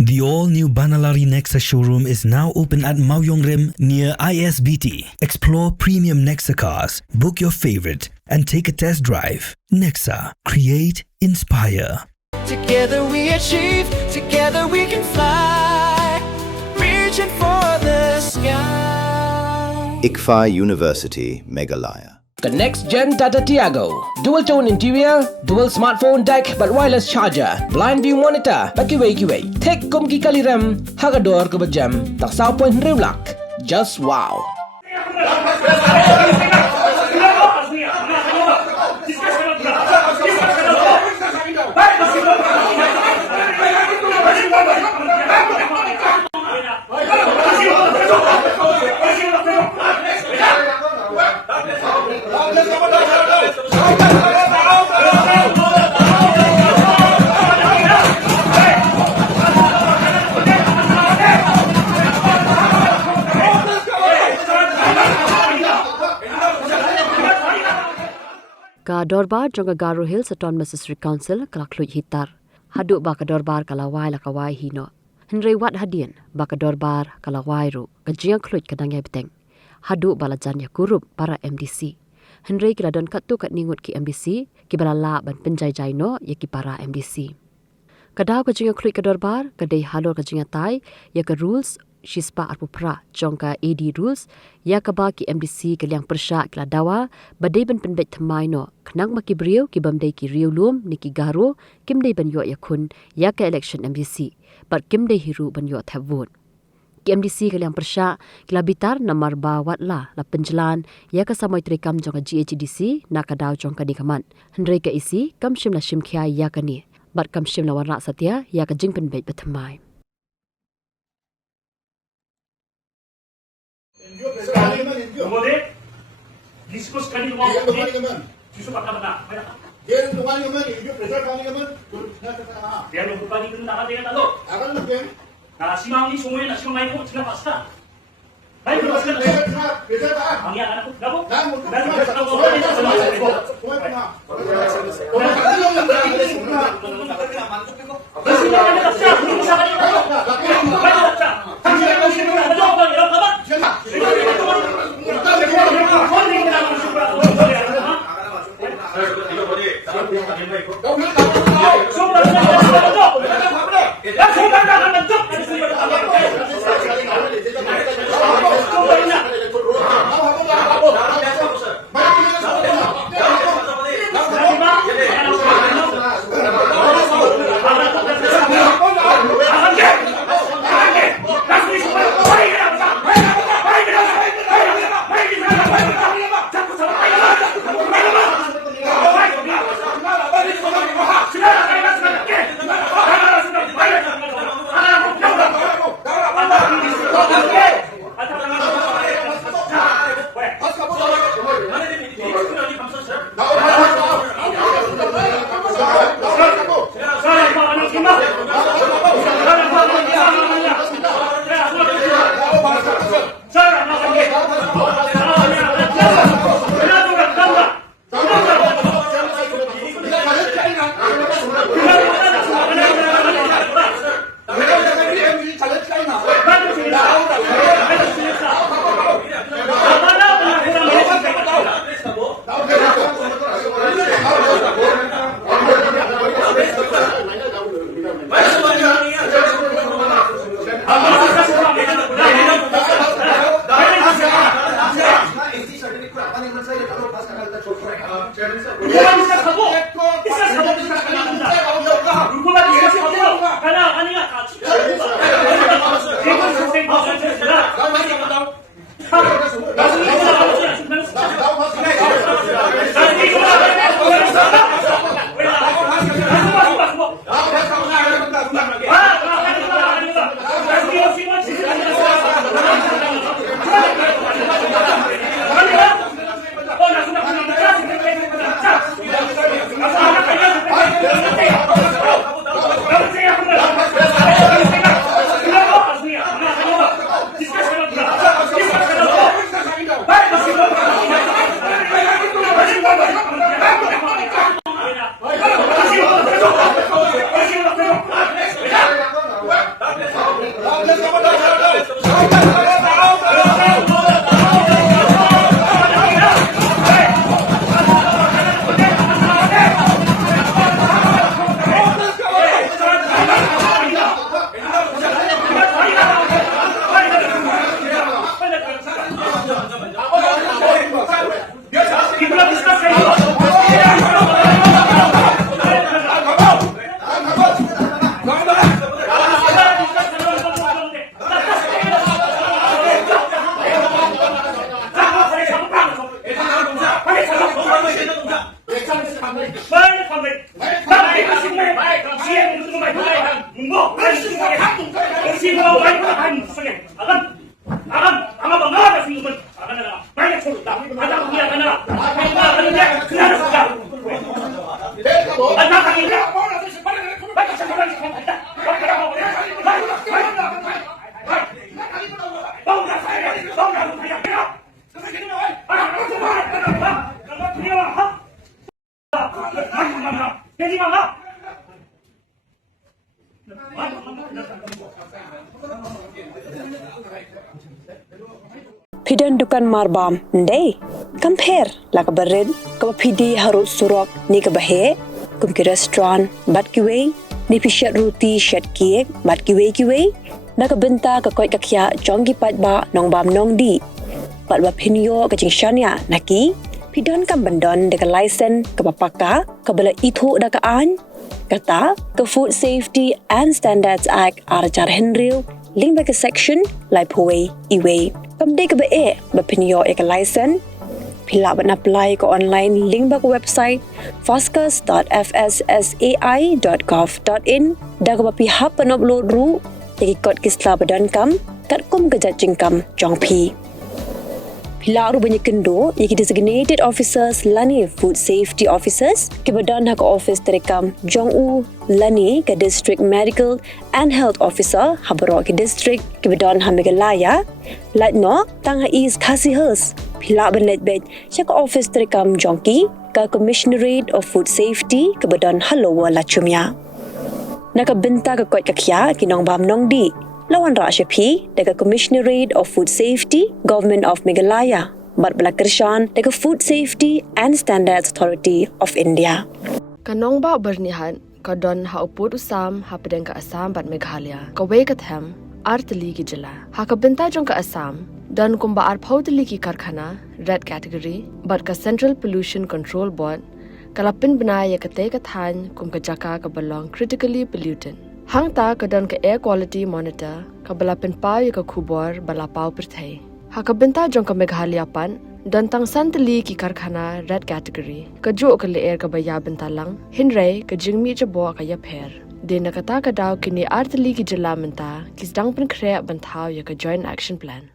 The all-new Banalari Nexa showroom is now open at Mauyongrim near ISBT. Explore premium Nexa cars, book your favorite, and take a test drive. Nexa. Create, inspire. Together we achieve, together we can fly, reaching for the sky. ICFA University, Meghalaya. The next gen Tata Tiago. Dual tone interior, dual smartphone deck but wireless charger, blind view monitor, bakiway. Tek kum ki kaliram, hagador ke bejam, tak sao point riulak. Just wow. Ka Dorbar jonga Garo Hills Autonomous District Council kalakluj hitar. Haduk ba ka Dorbar kalawai la kawai hino. Henry wat hadian ba ka Dorbar kalawai ru kajiang kluj kadangay beteng. Haduk bala janya kurup para MDC. Henry kila don katu kat ningut ki MDC ki bala la ban penjai no ya ki para MDC. Kadaw kajiang kluj ka Dorbar kadai halor kajiang tai ya ka rules Shispa arpupra jongka AD rules ya kaba ki MDC kaliang persya kila dawa badai ban penbet thamai no knang maki brio ki bamdai ki riu lum niki garo kimdai ban yo yakun ya ka election MDC but kimdai hiru ban yo thavun ki MDC kaliang persya kila bitar namar ba watla la penjalan ya ka samoi trikam jongka GHDC na kadaw jongka dikaman hendrai ka isi kamshim la shimkhya ya ka ni but kamshim la warna satya ya ka jing penbet bethamai. Kemudian diskus kali rumah justru pakar benar. Dia rumah ni mana? Dia presal kali mana? Dia lupa ni kena nak dia tak tahu. Akan mungkin. Nah, simang ni semuanya nak simang main pun sudah pasti. Baik, pasti. Presal tak? Angin anak aku, dah bu. Dah Pidan dukan marbam ndai compare la ka bared ka pidi harut surok ni ka bahe kum ki restaurant bat ki wei ni pishat roti shat kiek bat ki wei na ka benta ka koi ka khya jong ki pat ba nong bam nong di pat ba pinyo ka jing shania naki pidan kam bandon de ka license ka papaka ka bala ithu da ka an kata ka Food Safety and Standards Act arjar henril link ba ka section lai phoi iwe kam de ka ba ba pinyo e ka license pila ban apply ko online link ba ko website foscas.fssai.gov.in da ka pi hap pan upload ru ki kod kisla badan kam kat kum ka jajing kam jong pi pila ru banyak kendo ki designated officers lani food safety officers ki badan hak office terekam jong u lani ka district medical and health officer habro ki district ki badan hamegalaya latno tang ha is khasi hers pila ban let bet chak office terekam jongki ka commissionerate of food safety ki badan halowa la chumya naka benta ka kot ka khya ki nong bam nong di lawan ra shapi daga commissionerate of food safety government of Meghalaya bat bala kershan daga food safety and standards authority of India kanong ba bernihan ka don ha uput usam ha pedang ka asam bat Meghalaya ka we ka tham artli ki jala ha ka benta jong ka asam don kumba ar phautli ki karkhana red category bat ka central pollution control board kalapin banaya ka te ka than kum ka jaka ka belong critically pollutant hang ta ka don ka air quality monitor ka bala pen pau ka khubor bala pau perthai ha ka benta jong ka Meghalaya pan don tang santli ki karkhana red category ka jo ka le air ka baya benta lang hinrai ka jingmi jabo ka ya pher de na ka ta ka daw kini artli ki jala menta kis dang pen khre banthau ya ka joint action plan